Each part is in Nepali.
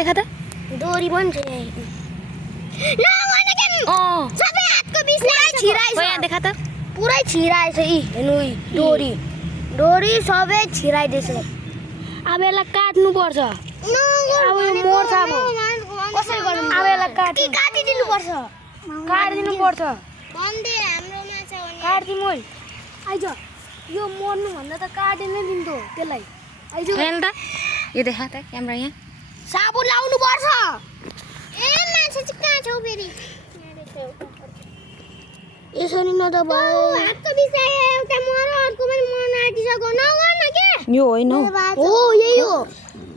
देखा त डोरी पनि छ नगर्न के सबै हातको बिच पुरै छिराइ छ यहाँ देखा त पुरै छिराइ छ हेर्नु डोरी डोरी सबै छिराइदिछ अब यसलाई काट्नु पर्छ अब मर्छ अब कसरी गर्नु अब यसलाई काटिदिनु पर्छ काटिदिनु पर्छ भन्दै हाम्रो माछा काट्दिनु आइज यो मर्नु भन्दा त काटेर नै दिन्थ्यो त्यसलाई आइज हेर्नु त यो देखा त क्यामेरा यहाँ साबुन लाउनु पर्छ ए माछा चाहिँ कहाँ छौ फेरि यसरी न त भयो हातको बिचाइ एउटा मर अर्को पनि मर्न आँटिसक्यो नगर्न के यो होइन हो यही हो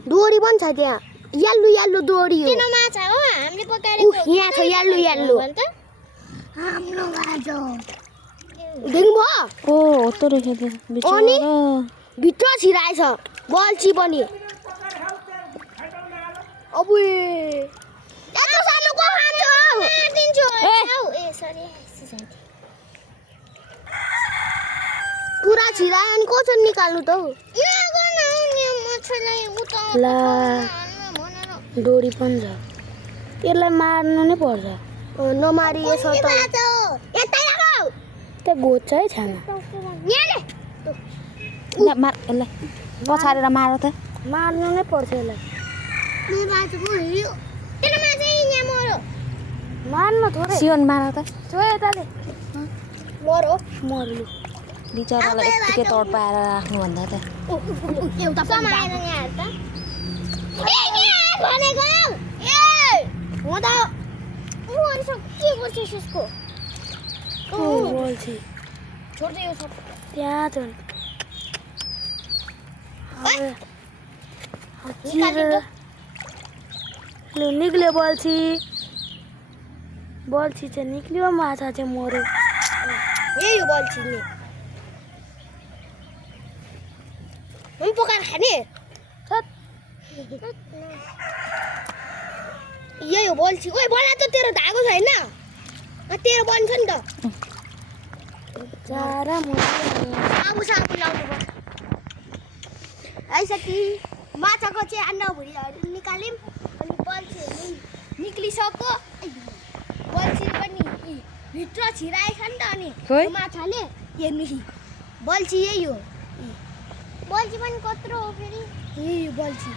डोरी पनि छ त्यहाँ यल्लो यल्लो डोरी हो किन माछा हो हामीले पकाएको यहाँ छ यल्लो यल्लो हाम्रो माछा देख्नु भयो ओ तो रहेछ त्यो अनि बिचरा भित्र छिराएछ बल्छी पनि अबु यस्तो सानो को खान्छ दिन्छु ए सरी पुरा छिरायो अनि कसरी निकाल्नु त ला डोरी पनि छ त्यसलाई मार्नु नै पर्छ नमारी यसो त त्यो गोच है छाना यहाँ मार यसलाई पछारेर मार त मार्नु नै पर्छ यसलाई मार्नु थोरै सियोन मार त यताले मरो मर्नु बिचरालाई यत्तिकै तडपाएर राख्नु भन्दा त एउटा समाएर यहाँ त भनेको ए म त के गर्छस् यसको बोल्छु छोड्दै यो सब त्यहाँ छ लु निक्ल्यो बल्छी बल्छी चाहिँ निक्ल्यो माछा चाहिँ मर्यो यही हो बल्छी नि हम पकाएर खाने यही हो बल्छी ओए बला त तेरो धागो छैन तेरो बन्छ नि त चारा साबु साबु लाउनु पर्छ आइसकि माछाको चाहिँ अन्डा भुँडीहरू निकाल्यौँ अनि बल्छीहरू निक्लिसक्यो बल्छी पनि भित्र छिराएछ नि त अनि माछाले हेर्नु बल्छी यही हो बल्छी पनि कत्रो हो फेरि यही बल्छी